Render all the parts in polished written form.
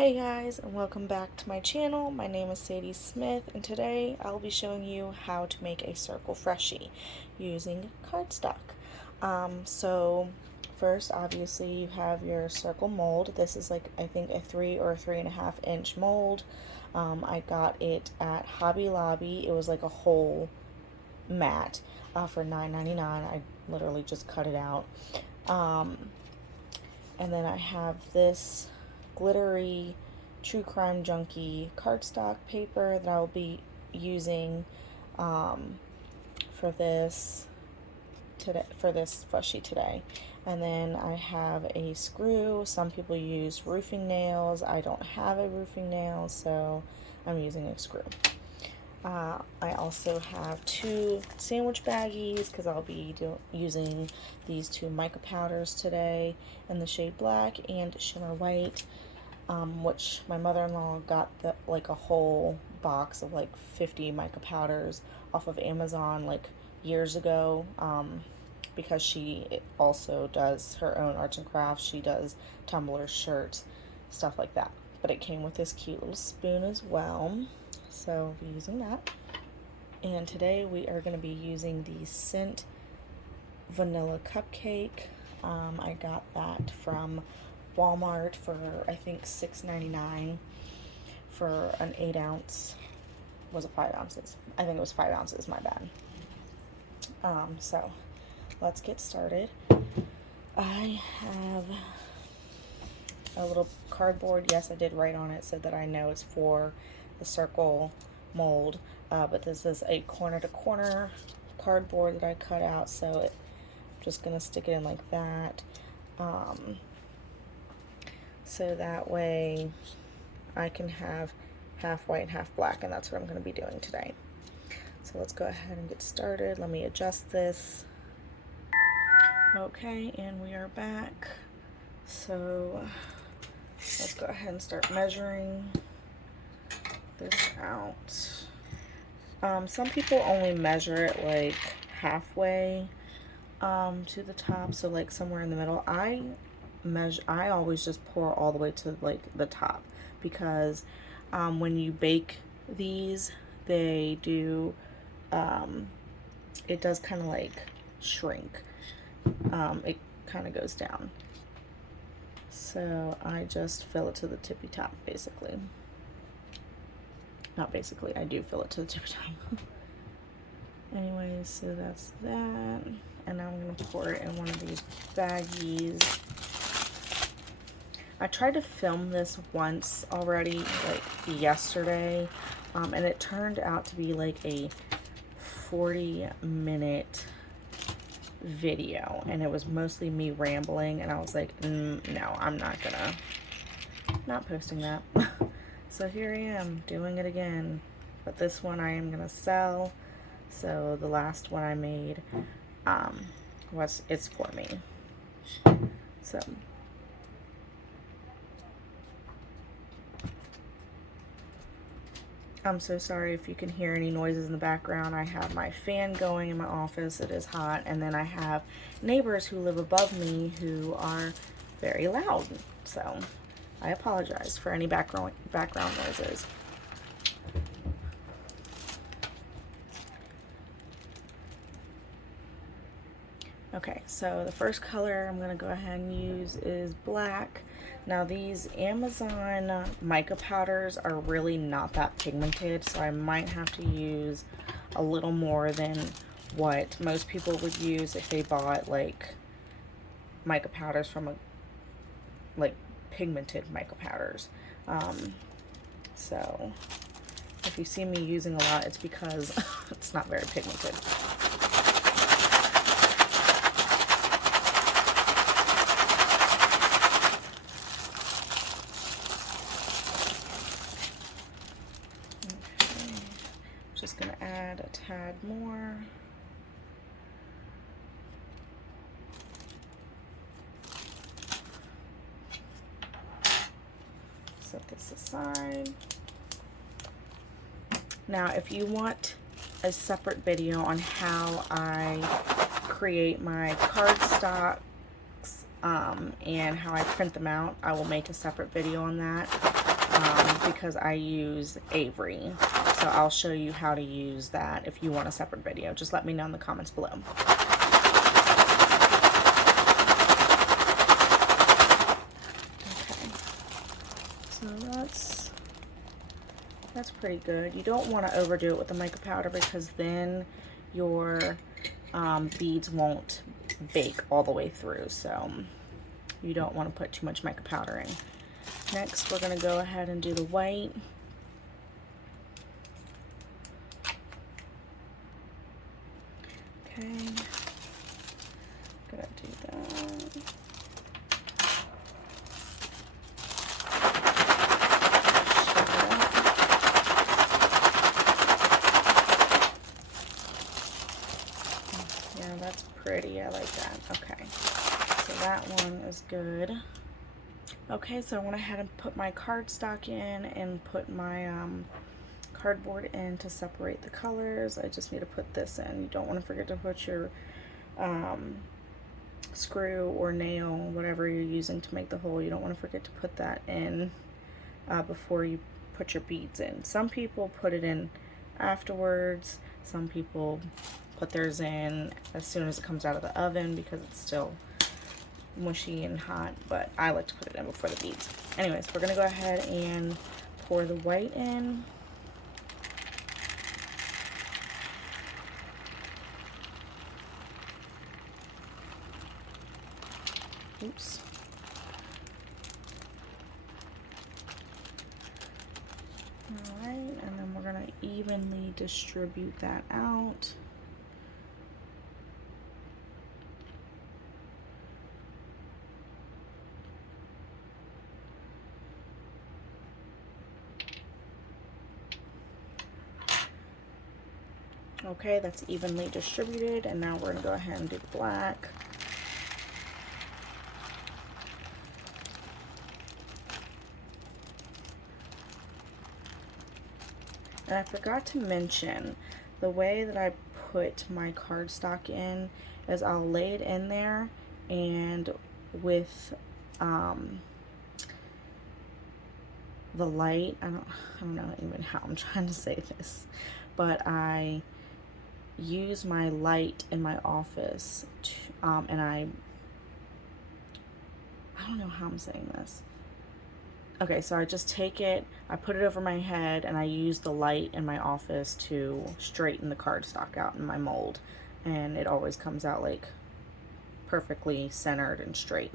Hey guys, and welcome back to my channel. My name is Sadie Smith, and today I'll be showing you how to make a circle freshie using cardstock. So first, obviously, you have your circle mold. This is like, I think, a 3 or 3.5 inch mold. I got it at Hobby Lobby. It was like a whole mat for $9.99. I literally just cut it out. And then I have this glittery True Crime Junkie cardstock paper that I'll be using for this freshie today. And then I have a screw. Some people use roofing nails. I don't have a roofing nail, so I'm using a screw. I also have 2 sandwich baggies because I'll be using these 2 mica powders today in the shade black and shimmer white, which my mother-in-law got like a whole box of like 50 mica powders off of Amazon like years ago, because she also does her own arts and crafts. She does tumblers, shirts, stuff like that. But it came with this cute little spoon as well. So I'll be using that. And today we are going to be using the Scent Vanilla Cupcake. I got that from Walmart for, I think, $6.99 for an 8 ounce. Was it 5 ounces? I think it was 5 ounces, my bad. So let's get started. I have a little cardboard. Yes, I did write on it so that I know it's for the circle mold, but this is a corner to corner cardboard that I cut out, so I'm just gonna stick it in like that, so that way I can have half white and half black, and that's what I'm going to be doing today. So let's go ahead and get started. Let me adjust this. Okay, and we are back. So let's go ahead and start measuring this out. Some people only measure it like halfway to the top, so like somewhere in the middle. I always just pour all the way to like the top, because when you bake these, they do it does kind of like shrink. It kind of goes down, so I just fill it to the tippy top, basically. Not basically, I do fill it to the tippy top. Anyways, so that's that. And now I'm going to pour it in one of these baggies. I tried to film this once already, like yesterday, and it turned out to be like a 40-minute video, and it was mostly me rambling, and I was like, no, I'm not posting that. So here I am doing it again, but this one I am gonna sell. So the last one I made, it's for me. So I'm so sorry if you can hear any noises in the background. I have my fan going in my office. It is hot, and then I have neighbors who live above me who are very loud. So I apologize for any background noises. Okay, so the first color I'm going to go ahead and use is black. Now these Amazon mica powders are really not that pigmented, so I might have to use a little more than what most people would use if they bought like mica powders from like pigmented mica powders. So if you see me using a lot, it's because it's not very pigmented. Just going to add a tad more. Set this aside. Now, if you want a separate video on how I create my cardstocks and how I print them out. I will make a separate video on that because I use Avery. So I'll show you how to use that if you want a separate video. Just let me know in the comments below. Okay, so that's pretty good. You don't want to overdo it with the mica powder because then your beads won't bake all the way through, so you don't want to put too much mica powder in. Next, we're going to go ahead and do the white. Okay, gonna do that. Yeah, that's pretty. I like that. Okay, so that one is good. Okay, so I went ahead and put my cardstock in and put my cardboard in to separate the colors. I just need to put this in. You don't want to forget to put your screw or nail, whatever you're using to make the hole. You don't want to forget to put that in before you put your beads in. Some people put it in afterwards. Some people put theirs in as soon as it comes out of the oven because it's still mushy and hot, but I like to put it in before the beads. Anyways, we're gonna go ahead and pour the white in. Oops. Alright, and then we're gonna evenly distribute that out. Okay, that's evenly distributed, and now we're going to go ahead and do the black. And I forgot to mention, the way that I put my cardstock in is I'll lay it in there, and with the light, I don't know even how I'm trying to say this, but I use my light in my office to, and I don't know how I'm saying this. Okay, so I just take it, I put it over my head, and I use the light in my office to straighten the cardstock out in my mold, and it always comes out like perfectly centered and straight.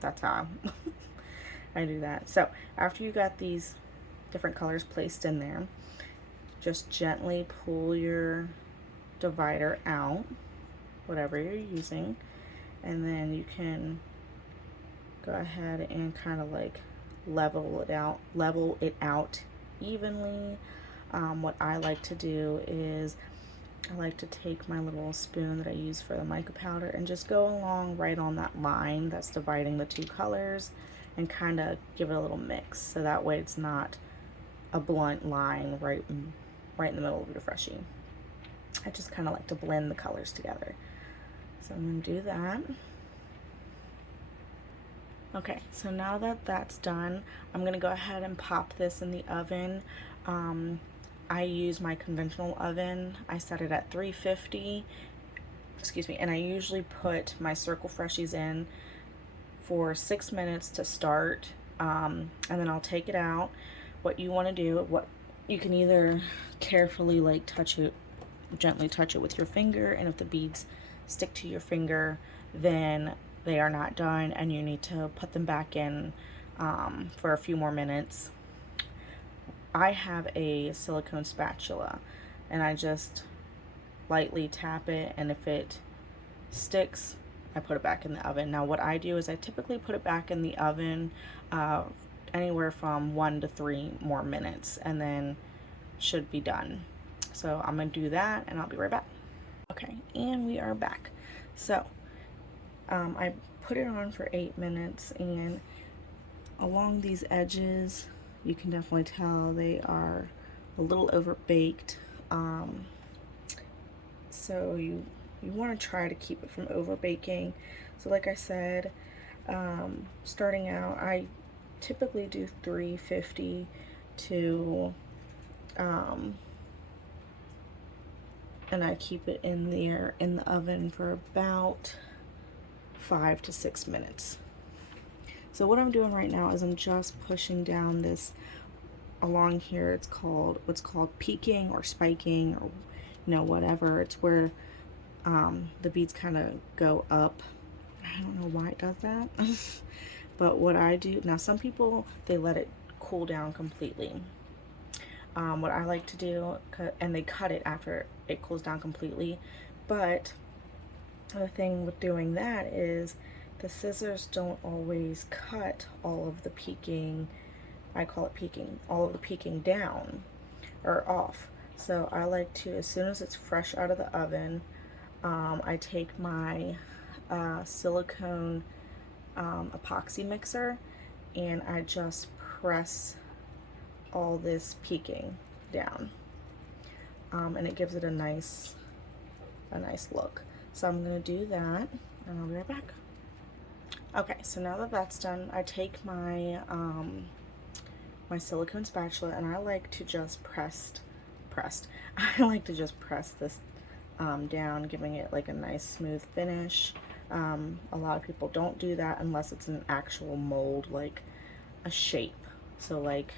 That's how I do that. So after you got these different colors placed in there, just gently pull your divider out, whatever you're using, and then you can go ahead and kind of like level it out evenly. What I like to do is I like to take my little spoon that I use for the mica powder and just go along right on that line that's dividing the two colors and kind of give it a little mix, so that way it's not a blunt line right in the middle of your freshie. I just kind of like to blend the colors together. So I'm going to do that. Okay, so now that that's done, I'm going to go ahead and pop this in the oven. I use my conventional oven. I set it at 350, excuse me, and I usually put my circle freshies in for 6 minutes to start, and then I'll take it out. What you want to do, you can either carefully like gently touch it with your finger, and if the beads stick to your finger, then they are not done and you need to put them back in for a few more minutes. I have a silicone spatula and I just lightly tap it, and if it sticks, I put it back in the oven. Now what I do is I typically put it back in the oven anywhere from 1 to 3 more minutes, and then should be done. So I'm gonna do that and I'll be right back. Okay, and we are back. So I put it on for 8 minutes, and along these edges you can definitely tell they are a little over baked, so you want to try to keep it from over baking. So like I said, starting out, I typically do 350 to, and I keep it in there in the oven for about 5 to 6 minutes. So what I'm doing right now is I'm just pushing down this along here. It's called, what's called peaking or spiking, or whatever. It's where the beads kind of go up. I don't know why it does that. But what I do now, some people, they let it cool down completely. What I like to do, and they cut it after it cools down completely, but the thing with doing that is the scissors don't always cut all of the peaking, I call it peaking, all of the peaking down or off. So I like to, as soon as it's fresh out of the oven, I take my silicone epoxy mixer and I just press all this peaking down, and it gives it a nice look. So I'm gonna do that and I'll be right back. Okay, so now that that's done, I take my my silicone spatula and I like to just press I like to just press this down, giving it like a nice smooth finish. A lot of people don't do that unless it's an actual mold, like a shape. So like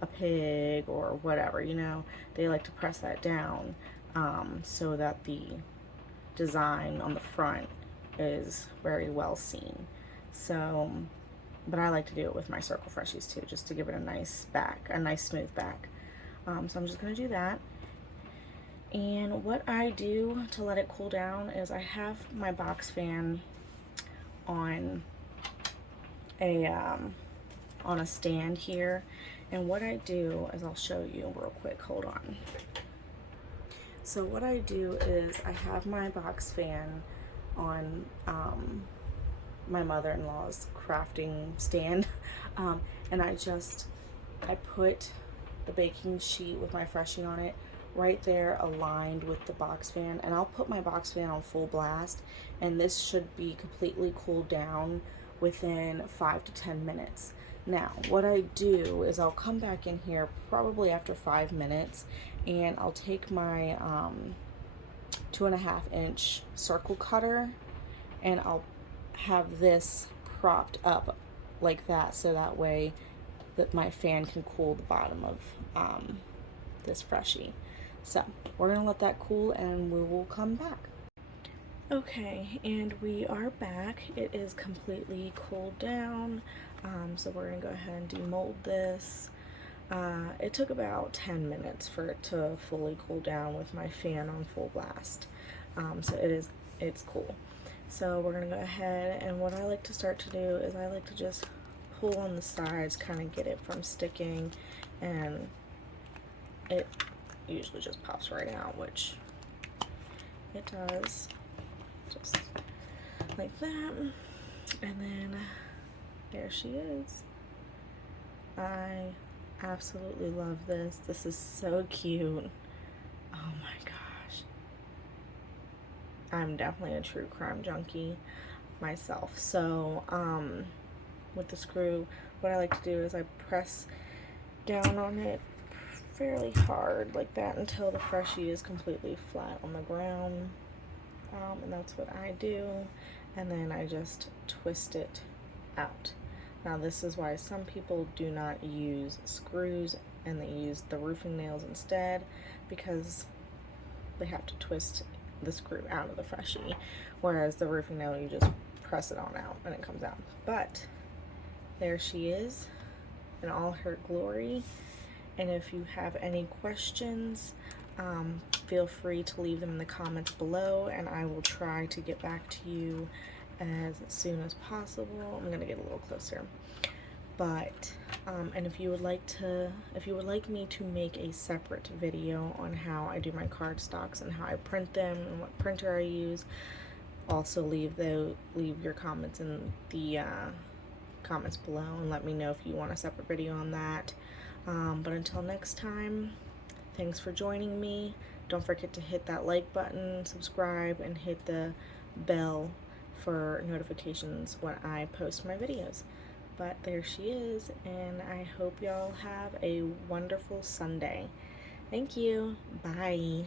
a pig or whatever, they like to press that down so that the design on the front is very well seen. So, but I like to do it with my circle freshies too, just to give it a nice back, a nice smooth back. So I'm just gonna do that. And what I do to let it cool down is I have my box fan on a stand here, and what I do is, I'll show you real quick, hold on. So what I do is I have my box fan on my mother-in-law's crafting stand, and I put the baking sheet with my freshie on it right there, aligned with the box fan, and I'll put my box fan on full blast, and this should be completely cooled down within 5 to 10 minutes. Now what I do is I'll come back in here probably after 5 minutes, and I'll take my 2.5 inch circle cutter, and I'll have this propped up like that, so that way that my fan can cool the bottom of this freshie. So we're gonna let that cool and we will come back. Okay, and we are back. It is completely cooled down. So we're gonna go ahead and demold this. It took about 10 minutes for it to fully cool down with my fan on full blast. So it's cool. So we're gonna go ahead, and what I like to start to do is I like to just pull on the sides, kind of get it from sticking, and it usually just pops right out, which it does, just like that. And then there she is. I absolutely love this. This is so cute. Oh my gosh. I'm definitely a true crime junkie myself. So with the screw, what I like to do is I press down on it fairly hard like that until the freshie is completely flat on the ground, and that's what I do, and then I just twist it out. Now this is why some people do not use screws and they use the roofing nails instead, because they have to twist the screw out of the freshie, whereas the roofing nail, you just press it on out and it comes out. But there she is in all her glory. And if you have any questions, feel free to leave them in the comments below, and I will try to get back to you as soon as possible. I'm gonna get a little closer. But and if you would like me to make a separate video on how I do my cardstocks and how I print them and what printer I use, also leave your comments in the comments below and let me know if you want a separate video on that. But until next time, thanks for joining me. Don't forget to hit that like button, subscribe, and hit the bell for notifications when I post my videos. But there she is, and I hope y'all have a wonderful Sunday. Thank you. Bye.